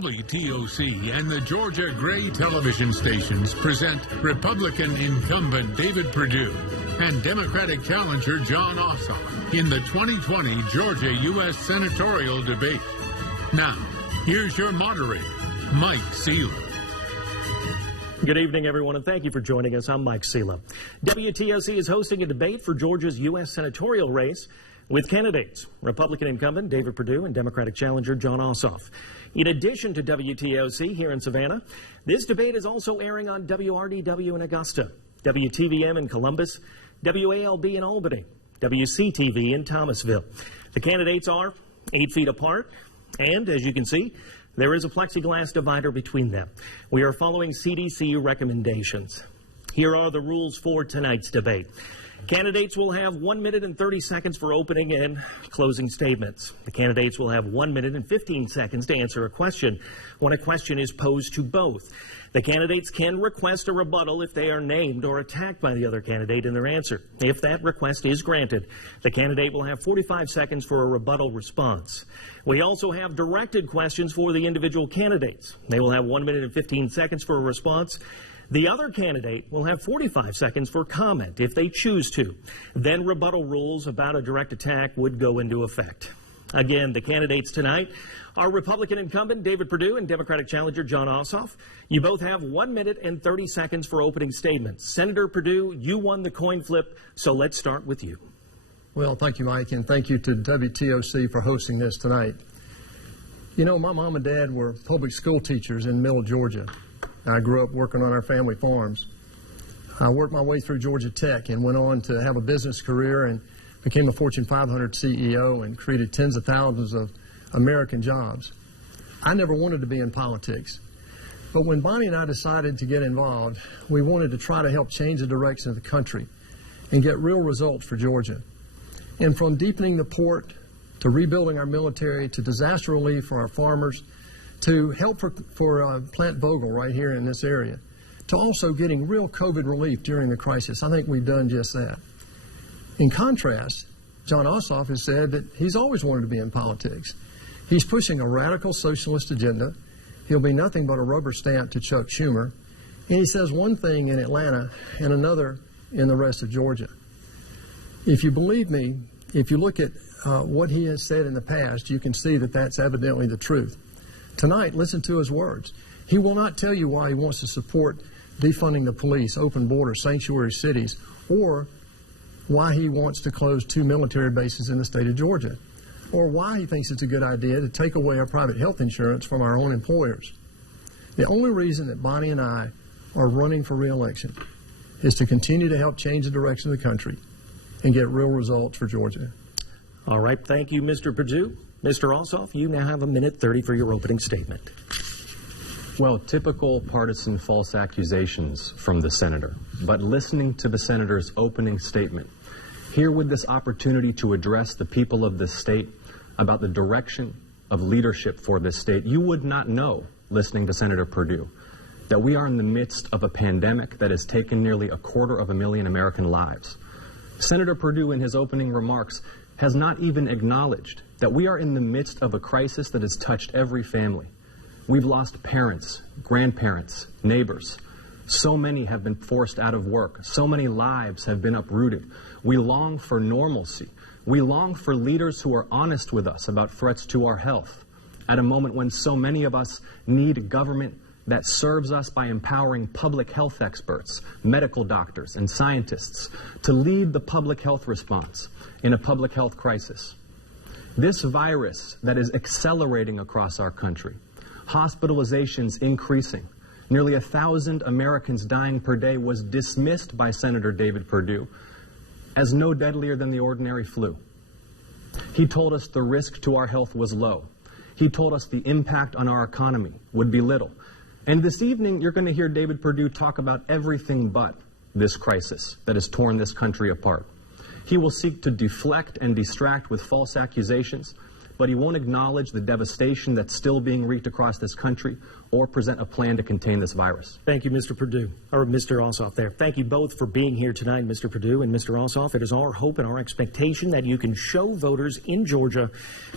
WTOC and the Georgia Gray television stations present Republican incumbent David Perdue and Democratic challenger Jon Ossoff in the 2020 Georgia U.S. senatorial debate. Now, here's your moderator, Mike Seela. Good evening, everyone, and thank you for joining us. I'm Mike Seela. WTOC is hosting a debate for Georgia's U.S. senatorial race with candidates, Republican incumbent David Perdue and Democratic challenger Jon Ossoff. In addition to WTOC here in Savannah, this debate is also airing on WRDW in Augusta, WTVM in Columbus, WALB in Albany, WCTV in Thomasville. The candidates are 8 feet apart, and as you can see, there is a plexiglass divider between them. We are following CDC recommendations. Here are the rules for tonight's debate. Candidates will have 1 minute and 30 seconds for opening and closing statements. The candidates will have 1 minute and 15 seconds to answer a question when a question is posed to both. The candidates can request a rebuttal if they are named or attacked by the other candidate in their answer. If that request is granted, the candidate will have 45 seconds for a rebuttal response. We also have directed questions for the individual candidates. They will have 1 minute and 15 seconds for a response. The other candidate will have 45 seconds for comment if they choose to. Then rebuttal rules about a direct attack would go into effect. Again, the candidates tonight are Republican incumbent David Perdue and Democratic challenger Jon Ossoff. You both have 1 minute and 30 seconds for opening statements. Senator Perdue, you won the coin flip, so let's start with you. Well, thank you, Mike, and thank you to WTOC for hosting this tonight. You know, my mom and dad were public school teachers in Middle Georgia. I grew up working on our family farms. I worked my way through Georgia Tech and went on to have a business career and became a Fortune 500 CEO and created tens of thousands of American jobs. I never wanted to be in politics. But when Bonnie and I decided to get involved, we wanted to try to help change the direction of the country and get real results for Georgia. And from deepening the port to rebuilding our military to disaster relief for our farmers to help for Plant Vogel right here in this area, to also getting real COVID relief during the crisis. I think we've done just that. In contrast, Jon Ossoff has said that he's always wanted to be in politics. He's pushing a radical socialist agenda. He'll be nothing but a rubber stamp to Chuck Schumer. And he says one thing in Atlanta and another in the rest of Georgia. If you believe me, if you look at what he has said in the past, you can see that that's evidently the truth. Tonight, listen to his words. He will not tell you why he wants to support defunding the police, open borders, sanctuary cities, or why he wants to close 2 military bases in the state of Georgia, or why he thinks it's a good idea to take away our private health insurance from our own employers. The only reason that Bonnie and I are running for re-election is to continue to help change the direction of the country and get real results for Georgia. All right, thank you, Mr. Perdue. Mr. Ossoff, you now have 1 minute 30 for your opening statement. Well, typical partisan false accusations from the senator. But listening to the senator's opening statement, here with this opportunity to address the people of this state about the direction of leadership for this state, you would not know, listening to Senator Perdue, that we are in the midst of a pandemic that has taken nearly 250,000 American lives. Senator Perdue, in his opening remarks, has not even acknowledged that we are in the midst of a crisis that has touched every family. We've lost parents, grandparents, neighbors. So many have been forced out of work. So many lives have been uprooted. We long for normalcy. We long for leaders who are honest with us about threats to our health at a moment when so many of us need government that serves us by empowering public health experts, medical doctors, and scientists to lead the public health response in a public health crisis. This virus that is accelerating across our country, hospitalizations increasing, nearly 1,000 Americans dying per day, was dismissed by Senator David Perdue as no deadlier than the ordinary flu. He told us the risk to our health was low. He told us the impact on our economy would be little. And this evening, you're going to hear David Perdue talk about everything but this crisis that has torn this country apart. He will seek to deflect and distract with false accusations, but he won't acknowledge the devastation that's still being wreaked across this country or present a plan to contain this virus. Thank you, Mr. Perdue, or Mr. Ossoff there. Thank you both for being here tonight, Mr. Perdue and Mr. Ossoff. It is our hope and our expectation that you can show voters in Georgia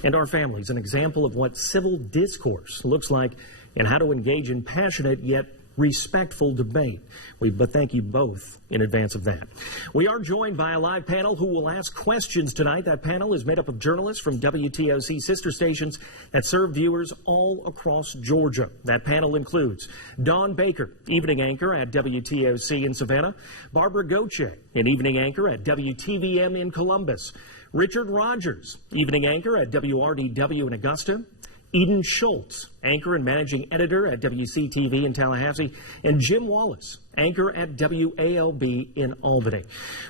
and our families an example of what civil discourse looks like and how to engage in passionate yet respectful debate. But thank you both in advance of that. We are joined by a live panel who will ask questions tonight. That panel is made up of journalists from WTOC sister stations that serve viewers all across Georgia. That panel includes Dawn Baker, evening anchor at WTOC in Savannah, Barbara Goche, an evening anchor at WTVM in Columbus, Richard Rogers, evening anchor at WRDW in Augusta, Eden Schultz, anchor and managing editor at WCTV in Tallahassee, and Jim Wallace, anchor at WALB in Albany.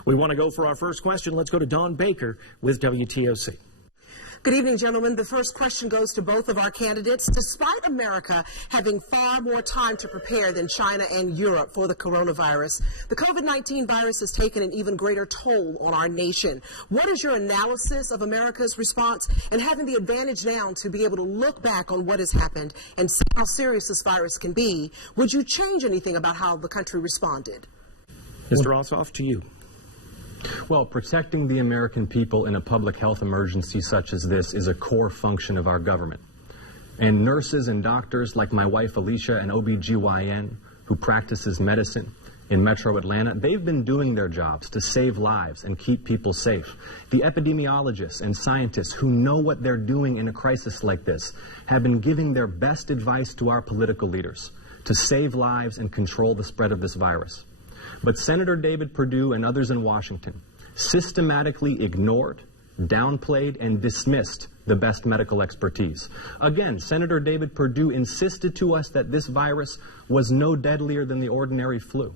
We want to go for our first question. Let's go to Dawn Baker with WTOC. Good evening, gentlemen. The first question goes to both of our candidates. Despite America having far more time to prepare than China and Europe for the coronavirus, the COVID-19 virus has taken an even greater toll on our nation. What is your analysis of America's response and having the advantage now to be able to look back on what has happened and see how serious this virus can be? Would you change anything about how the country responded? Mr. Ossoff, to you. Well, protecting the American people in a public health emergency such as this is a core function of our government. And nurses and doctors like my wife Alicia, an OBGYN who practices medicine in Metro Atlanta, they've been doing their jobs to save lives and keep people safe. The epidemiologists and scientists who know what they're doing in a crisis like this have been giving their best advice to our political leaders to save lives and control the spread of this virus. But Senator David Perdue and others in Washington systematically ignored, downplayed, and dismissed the best medical expertise. Again, Senator David Perdue insisted to us that this virus was no deadlier than the ordinary flu.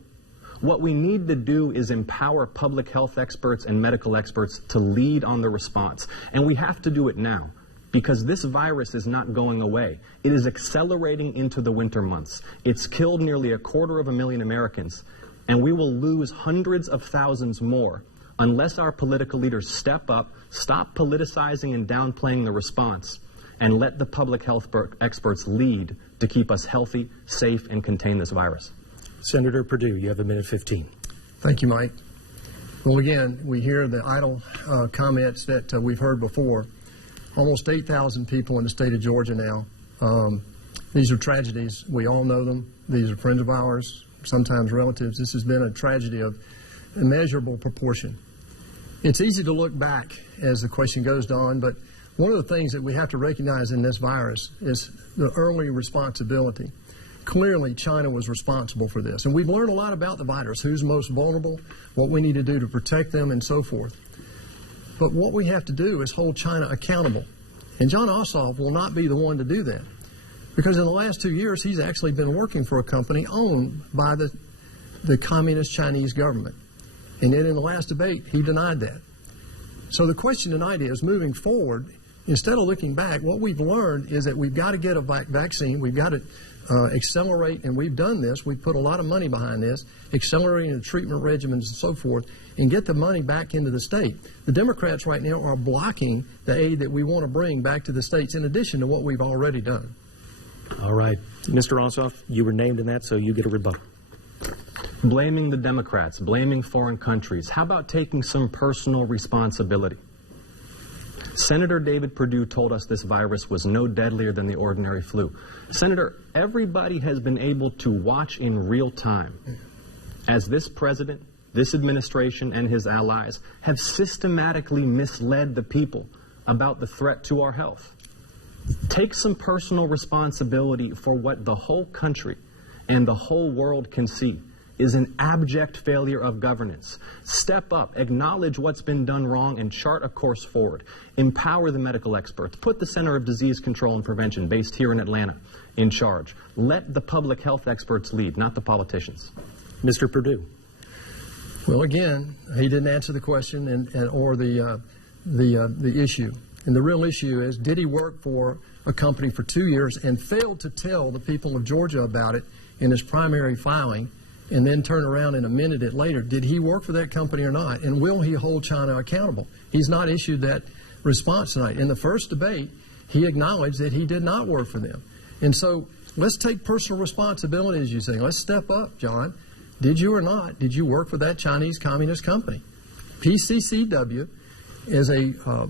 What we need to do is empower public health experts and medical experts to lead on the response. And we have to do it now, because this virus is not going away. It is accelerating into the winter months. It's killed nearly 250,000 Americans. And we will lose hundreds of thousands more unless our political leaders step up, stop politicizing and downplaying the response, and let the public health experts lead to keep us healthy, safe, and contain this virus. Senator Perdue, you have a minute 15. Thank you, Mike. Well, again, we hear the idle comments that we've heard before. Almost 8,000 people in the state of Georgia now. These are tragedies. We all know them. These are friends of ours, sometimes relatives. This has been a tragedy of immeasurable proportion. It's easy to look back as the question goes on, but one of the things that we have to recognize in this virus is the early responsibility. Clearly, China was responsible for this. And we've learned a lot about the virus, who's most vulnerable, what we need to do to protect them, and so forth. But what we have to do is hold China accountable. And John Ossoff will not be the one to do that. Because in the last 2 years, he's actually been working for a company owned by the communist Chinese government. And then in the last debate, he denied that. So the question tonight is, moving forward, instead of looking back, what we've learned is that we've got to get a vaccine, we've got to accelerate, and we've done this, we've put a lot of money behind this, accelerating the treatment regimens and so forth, and get the money back into the state. The Democrats right now are blocking the aid that we want to bring back to the states in addition to what we've already done. All right. Mr. Ossoff, you were named in that, so you get a rebuttal. Blaming the Democrats, blaming foreign countries. How about taking some personal responsibility? Senator David Perdue told us this virus was no deadlier than the ordinary flu. Senator, everybody has been able to watch in real time as this president, this administration, and his allies have systematically misled the people about the threat to our health. Take some personal responsibility for what the whole country and the whole world can see is an abject failure of governance. Step up, acknowledge what's been done wrong, and chart a course forward. Empower the medical experts. Put the Center of Disease Control and Prevention, based here in Atlanta, in charge. Let the public health experts lead, not the politicians. Mr. Perdue. Well, again, he didn't answer the question or the issue. And the real issue is, did he work for a company for 2 years and failed to tell the people of Georgia about it in his primary filing, and then turn around and amended it later? Did he work for that company or not? And will he hold China accountable? He's not issued that response tonight. In the first debate, he acknowledged that he did not work for them. And so let's take personal responsibility, as you say. Let's step up, John. Did you or not, did you work for that Chinese Communist company? PCCW is a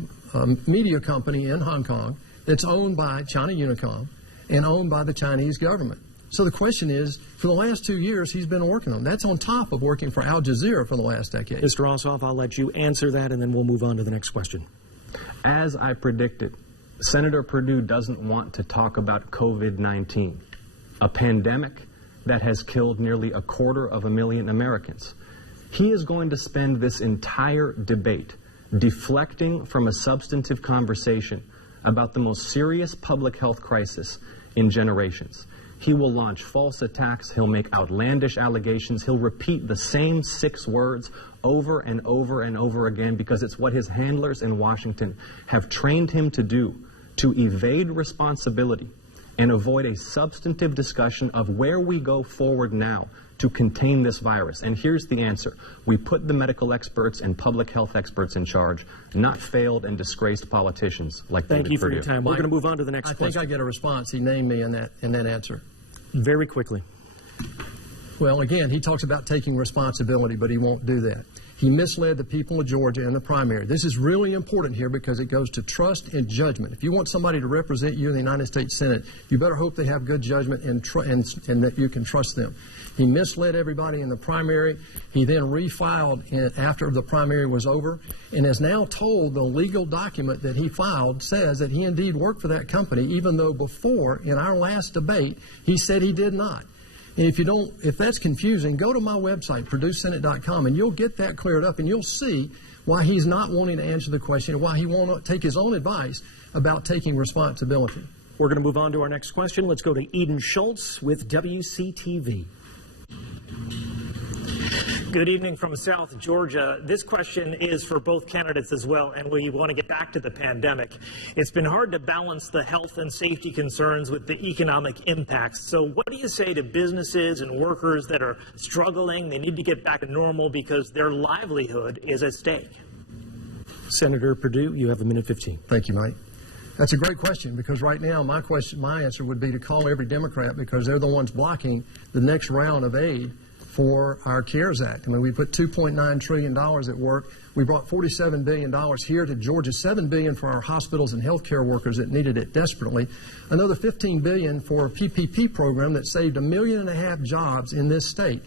media company in Hong Kong that's owned by China Unicom and owned by the Chinese government. So the question is, for the last 2 years, he's been working on. That's on top of working for Al Jazeera for the last decade. Mr. Ossoff, I'll let you answer that, and then we'll move on to the next question. As I predicted, Senator Perdue doesn't want to talk about COVID-19, a pandemic that has killed nearly 250,000 Americans. He is going to spend this entire debate deflecting from a substantive conversation about the most serious public health crisis in generations. He will launch false attacks, he'll make outlandish allegations, he'll repeat the same 6 words over and over and over again because it's what his handlers in Washington have trained him to do, to evade responsibility and avoid a substantive discussion of where we go forward now to contain this virus. And here's the answer. We put the medical experts and public health experts in charge, not failed and disgraced politicians like David Perdue. Thank you for your time. We're going to move on to the next question. I think I get a response. He named me in that answer. Very quickly. Well, again, he talks about taking responsibility, but he won't do that. He misled the people of Georgia in the primary. This is really important here because it goes to trust and judgment. If you want somebody to represent you in the United States Senate, you better hope they have good judgment and that you can trust them. He misled everybody in the primary. He then refiled after the primary was over and is now told the legal document that he filed says that he indeed worked for that company, even though before, in our last debate, he said he did not. And if that's confusing, go to my website, PurdueSenate.com, and you'll get that cleared up, and you'll see why he's not wanting to answer the question, and why he won't take his own advice about taking responsibility. We're going to move on to our next question. Let's go to Eden Schultz with WCTV. Good evening from South Georgia. This question is for both candidates as well, and we want to get back to the pandemic. It's been hard to balance the health and safety concerns with the economic impacts. So what do you say to businesses and workers that are struggling? They need to get back to normal because their livelihood is at stake. Senator Perdue, you have 1:15. Thank you, Mike. That's a great question because right now my answer would be to call every Democrat because they're the ones blocking the next round of aid for our CARES Act. I mean, we put $2.9 trillion at work. We brought $47 billion here to Georgia, $7 billion for our hospitals and healthcare workers that needed it desperately, another $15 billion for a PPP program that saved 1.5 million jobs in this state.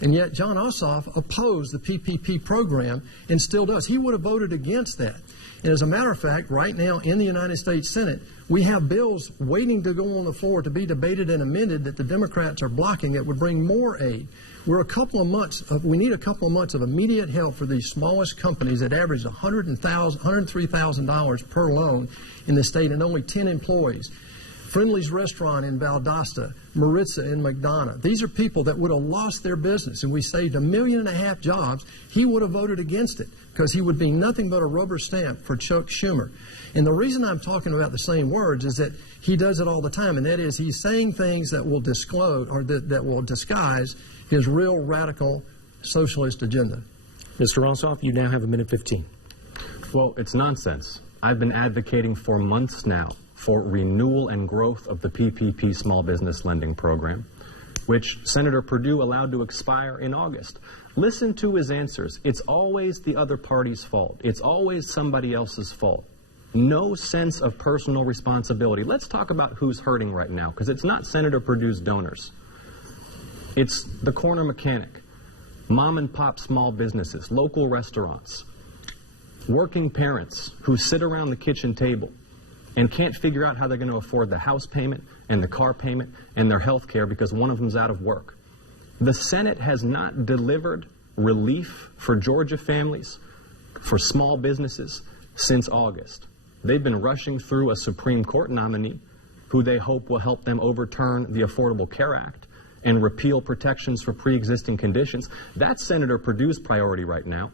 And yet John Ossoff opposed the PPP program and still does. He would have voted against that. And as a matter of fact, right now in the United States Senate, we have bills waiting to go on the floor to be debated and amended that the Democrats are blocking that would bring more aid. We need a couple of months of immediate help for these smallest companies that average $103,000 per loan in the state and only 10 employees. Friendly's Restaurant in Valdosta, Maritza in McDonough. These are people that would have lost their business, and we saved 1.5 million jobs. He would have voted against it because he would be nothing but a rubber stamp for Chuck Schumer. And the reason I'm talking about the same words is that he does it all the time, and that is he's saying things that will disclose or that will disguise his real radical socialist agenda. Mr. Ossoff, you now have 1:15. Well, it's nonsense. I've been advocating for months now for renewal and growth of the PPP small business lending program, which Senator Perdue allowed to expire in August. Listen to his answers. It's always the other party's fault. It's always somebody else's fault. No sense of personal responsibility. Let's talk about who's hurting right now, because it's not Senator Perdue's donors. It's the corner mechanic, mom and pop small businesses, local restaurants, working parents who sit around the kitchen table and can't figure out how they're going to afford the house payment and the car payment and their health care because one of them's out of work. The Senate has not delivered relief for Georgia families, for small businesses, since August. They've been rushing through a Supreme Court nominee who they hope will help them overturn the Affordable Care Act and repeal protections for pre-existing conditions. That's Senator Perdue's priority right now,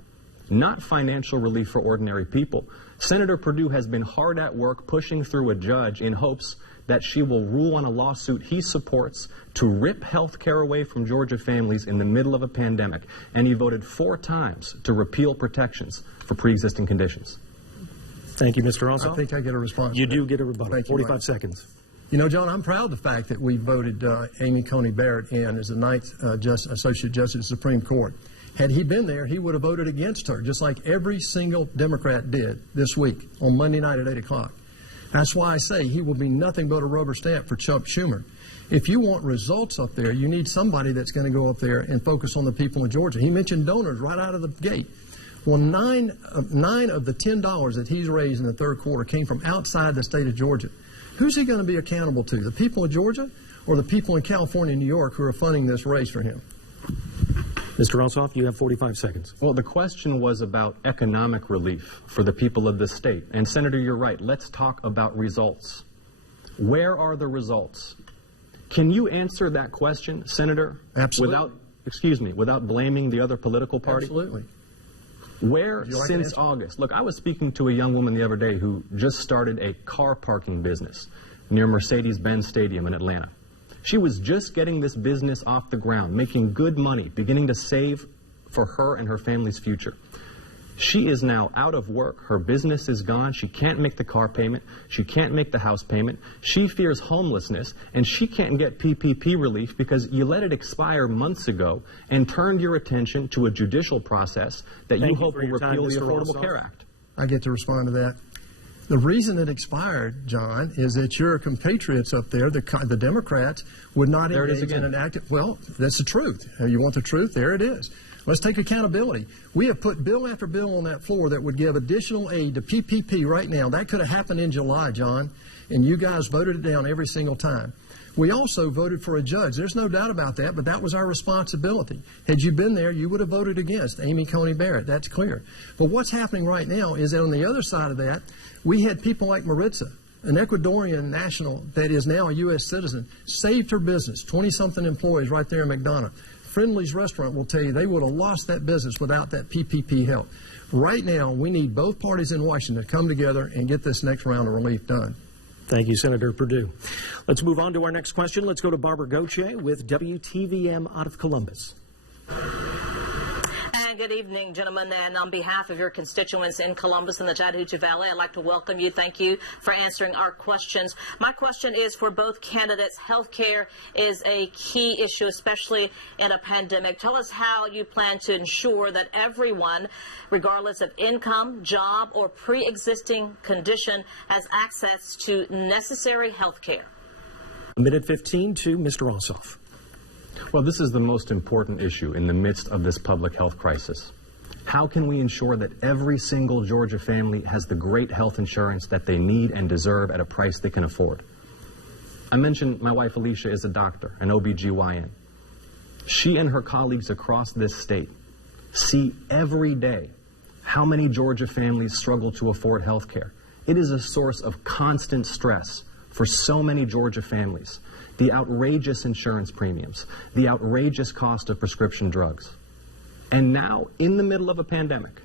not financial relief for ordinary people. Senator Perdue has been hard at work pushing through a judge in hopes that she will rule on a lawsuit he supports to rip health care away from Georgia families in the middle of a pandemic. And he voted 4 times to repeal protections for pre-existing conditions. Thank you, Mr. Ossoff. I think I get a response. You do get a rebuttal. Thank you, 45 Mike. seconds. You know, John, I'm proud of the fact that we voted Amy Coney Barrett in as the ninth Associate Justice of the Supreme Court. Had he been there, he would have voted against her, just like every single Democrat did this week on Monday night at 8 o'clock. That's why I say he will be nothing but a rubber stamp for Chuck Schumer. If you want results up there, you need somebody that's going to go up there and focus on the people of Georgia. He mentioned donors right out of the gate. Well, nine of the $10 that he's raised in the third quarter came from outside the state of Georgia. Who's he going to be accountable to? The people of Georgia or the people in California and New York who are funding this race for him? Mr. Ossoff, you have 45 seconds. Well, the question was about economic relief for the people of this state. And Senator, you're right. Let's talk about results. Where are the results? Can you answer that question, Senator? Absolutely. Without blaming the other political party? Absolutely. Where since August? Look, I was speaking to a young woman the other day who just started a car parking business near Mercedes-Benz Stadium in Atlanta. She was just getting this business off the ground, making good money, beginning to save for her and her family's future. She is now out of work. Her business is gone. She can't make the car payment. She can't make the house payment. She fears homelessness, and she can't get PPP relief because you let it expire months ago and turned your attention to a judicial process that you hope will repeal the Affordable Care Act. I get to respond to that. The reason it expired, John, is that your compatriots up there, the Democrats, would not engage in an active. Well, that's the truth. You want the truth? There it is. Let's take accountability. We have put bill after bill on that floor that would give additional aid to PPP right now. That could have happened in July, John, and you guys voted it down every single time. We also voted for a judge. There's no doubt about that, but that was our responsibility. Had you been there, you would have voted against Amy Coney Barrett. That's clear. But what's happening right now is that on the other side of that, we had people like Maritza, an Ecuadorian national that is now a U.S. citizen, saved her business, 20-something employees right there in McDonough. Friendly's Restaurant will tell you they would have lost that business without that PPP help. Right now, we need both parties in Washington to come together and get this next round of relief done. Thank you, Senator Perdue. Let's move on to our next question. Let's go to Barbara Gauthier with WTVM out of Columbus. And good evening, gentlemen. And on behalf of your constituents in Columbus and the Chattahoochee Valley, I'd like to welcome you. Thank you for answering our questions. My question is for both candidates. Healthcare is a key issue, especially in a pandemic. Tell us how you plan to ensure that everyone, regardless of income, job, or pre-existing condition, has access to necessary health care. Minute 15 to Mr. Ossoff. Well, this is the most important issue in the midst of this public health crisis. How can we ensure that every single Georgia family has the great health insurance that they need and deserve at a price they can afford? I mentioned my wife Alicia is a doctor, an OBGYN. She and her colleagues across this state see every day how many Georgia families struggle to afford health care. It is a source of constant stress for so many Georgia families. The outrageous insurance premiums, the outrageous cost of prescription drugs. And now, in the middle of a pandemic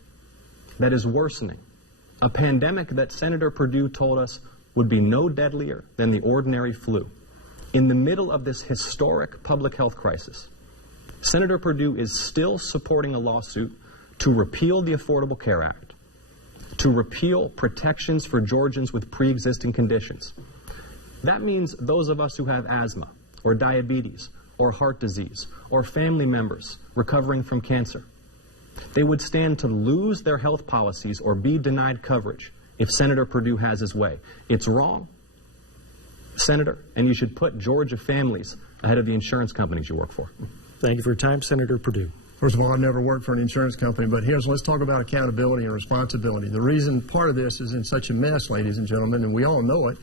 that is worsening, a pandemic that Senator Perdue told us would be no deadlier than the ordinary flu, in the middle of this historic public health crisis, Senator Perdue is still supporting a lawsuit to repeal the Affordable Care Act, to repeal protections for Georgians with pre-existing conditions. That means those of us who have asthma or diabetes or heart disease or family members recovering from cancer, they would stand to lose their health policies or be denied coverage if Senator Perdue has his way. It's wrong, Senator, and you should put Georgia families ahead of the insurance companies you work for. Thank you for your time, Senator Perdue. First of all, I've never worked for an insurance company, but let's talk about accountability and responsibility. The reason part of this is in such a mess, ladies and gentlemen, and we all know it,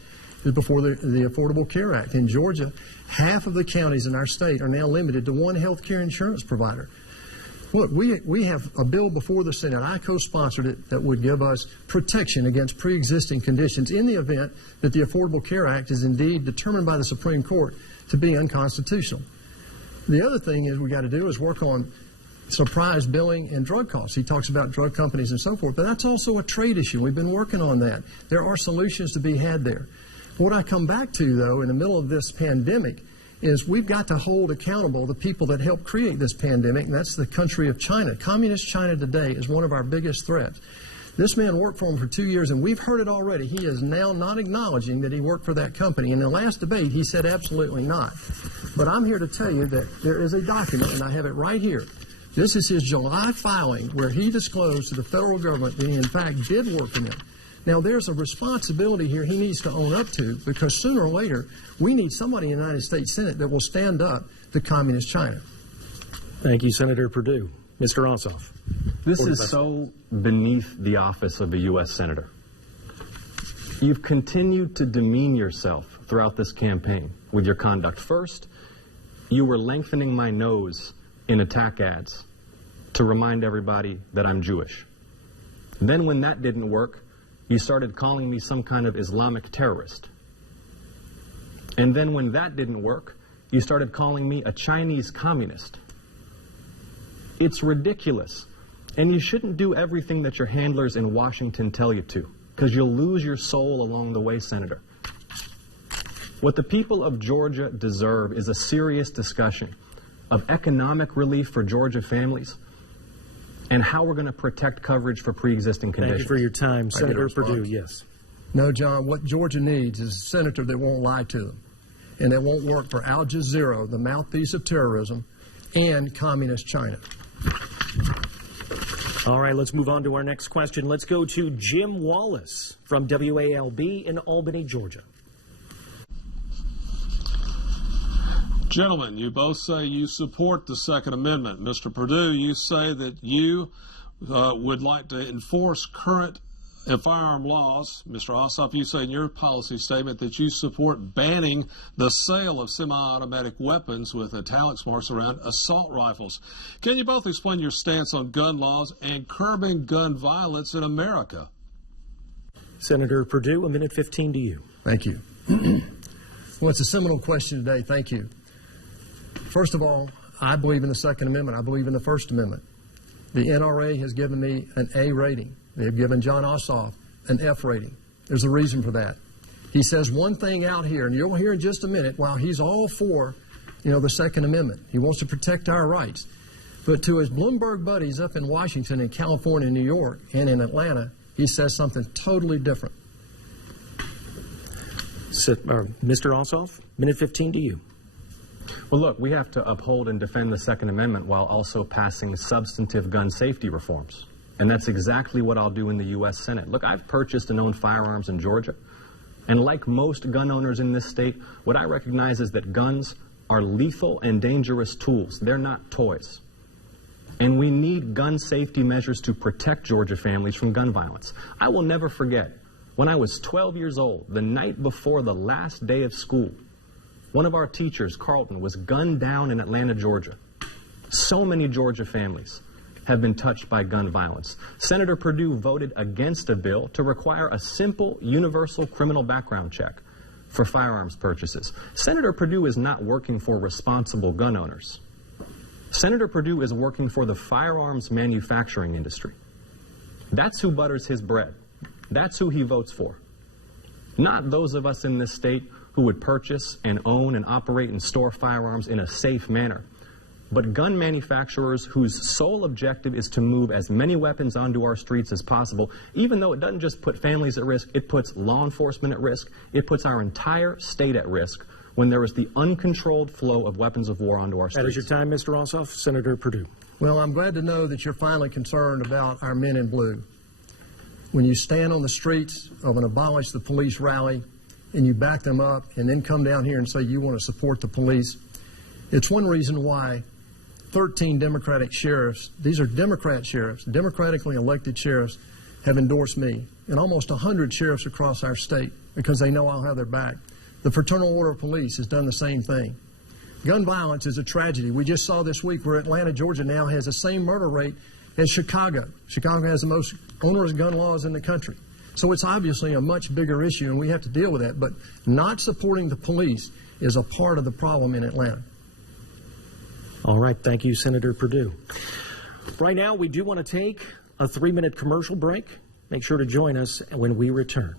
is before the Affordable Care Act. In Georgia, half of the counties in our state are now limited to one health care insurance provider. Look, we have a bill before the Senate. I co-sponsored it that would give us protection against pre-existing conditions in the event that the Affordable Care Act is indeed determined by the Supreme Court to be unconstitutional. The other thing is we got to do is work on surprise billing and drug costs. He talks about drug companies and so forth, but that's also a trade issue. We've been working on that. There are solutions to be had there. What I come back to, though, in the middle of this pandemic is we've got to hold accountable the people that helped create this pandemic, and that's the country of China. Communist China today is one of our biggest threats. This man worked for him for 2 years, and we've heard it already. He is now not acknowledging that he worked for that company. In the last debate, he said absolutely not. But I'm here to tell you that there is a document, and I have it right here. This is his July filing where he disclosed to the federal government that he, in fact, did work for them. Now, there's a responsibility here he needs to own up to, because sooner or later, we need somebody in the United States Senate that will stand up to Communist China. Thank you, Senator Perdue. Mr. Ossoff. This is so beneath the office of a U.S. Senator. You've continued to demean yourself throughout this campaign with your conduct. First, you were lengthening my nose in attack ads to remind everybody that I'm Jewish. Then when that didn't work, you started calling me some kind of Islamic terrorist. And then when that didn't work, you started calling me a Chinese communist. It's ridiculous. And you shouldn't do everything that your handlers in Washington tell you to, because you'll lose your soul along the way, Senator. What the people of Georgia deserve is a serious discussion of economic relief for Georgia families and how we're going to protect coverage for pre-existing conditions. Thank you for your time. Senator Perdue, yes. No, John, what Georgia needs is a senator that won't lie to them and that won't work for Al Jazeera, the mouthpiece of terrorism, and Communist China. All right, let's move on to our next question. Let's go to Jim Wallace from WALB in Albany, Georgia. Gentlemen, you both say you support the Second Amendment. Mr. Perdue, you say that you would like to enforce current firearm laws. Mr. Ossoff, you say in your policy statement that you support banning the sale of semi-automatic weapons with italics marks around assault rifles. Can you both explain your stance on gun laws and curbing gun violence in America? Senator Perdue, a minute 15 to you. Thank you. Well, it's a seminal question today. Thank you. First of all, I believe in the Second Amendment. I believe in the First Amendment. The NRA has given me an A rating. They've given John Ossoff an F rating. There's a reason for that. He says one thing out here, and you'll hear in just a minute, while he's all for, the Second Amendment. He wants to protect our rights. But to his Bloomberg buddies up in Washington and California and New York and in Atlanta, he says something totally different. Mr. Ossoff, minute 15 to you. Well, look, we have to uphold and defend the Second Amendment while also passing substantive gun safety reforms. And that's exactly what I'll do in the U.S. Senate. Look, I've purchased and owned firearms in Georgia. And like most gun owners in this state, what I recognize is that guns are lethal and dangerous tools. They're not toys. And we need gun safety measures to protect Georgia families from gun violence. I will never forget, when I was 12 years old, the night before the last day of school, one of our teachers, Carlton, was gunned down in Atlanta, Georgia. So many Georgia families have been touched by gun violence. Senator Perdue voted against a bill to require a simple, universal criminal background check for firearms purchases. Senator Perdue is not working for responsible gun owners. Senator Perdue is working for the firearms manufacturing industry. That's who butters his bread. That's who he votes for. Not those of us in this state who would purchase and own and operate and store firearms in a safe manner, but gun manufacturers whose sole objective is to move as many weapons onto our streets as possible, even though it doesn't just put families at risk, it puts law enforcement at risk, it puts our entire state at risk when there is the uncontrolled flow of weapons of war onto our streets. That is your time, Mr. Ossoff. Senator Perdue. Well, I'm glad to know that you're finally concerned about our men in blue. When you stand on the streets of an Abolish the Police rally and you back them up and then come down here and say you want to support the police, it's one reason why 13 Democratic sheriffs, these are Democrat sheriffs, democratically elected sheriffs, have endorsed me, and almost 100 sheriffs across our state, because they know I'll have their back. The Fraternal Order of Police has done the same thing. Gun violence is a tragedy. We just saw this week where Atlanta, Georgia now has the same murder rate as Chicago. Chicago has the most onerous gun laws in the country. So it's obviously a much bigger issue, and we have to deal with that. But not supporting the police is a part of the problem in Atlanta. All right. Thank you, Senator Perdue. Right now, we do want to take a 3-minute commercial break. Make sure to join us when we return.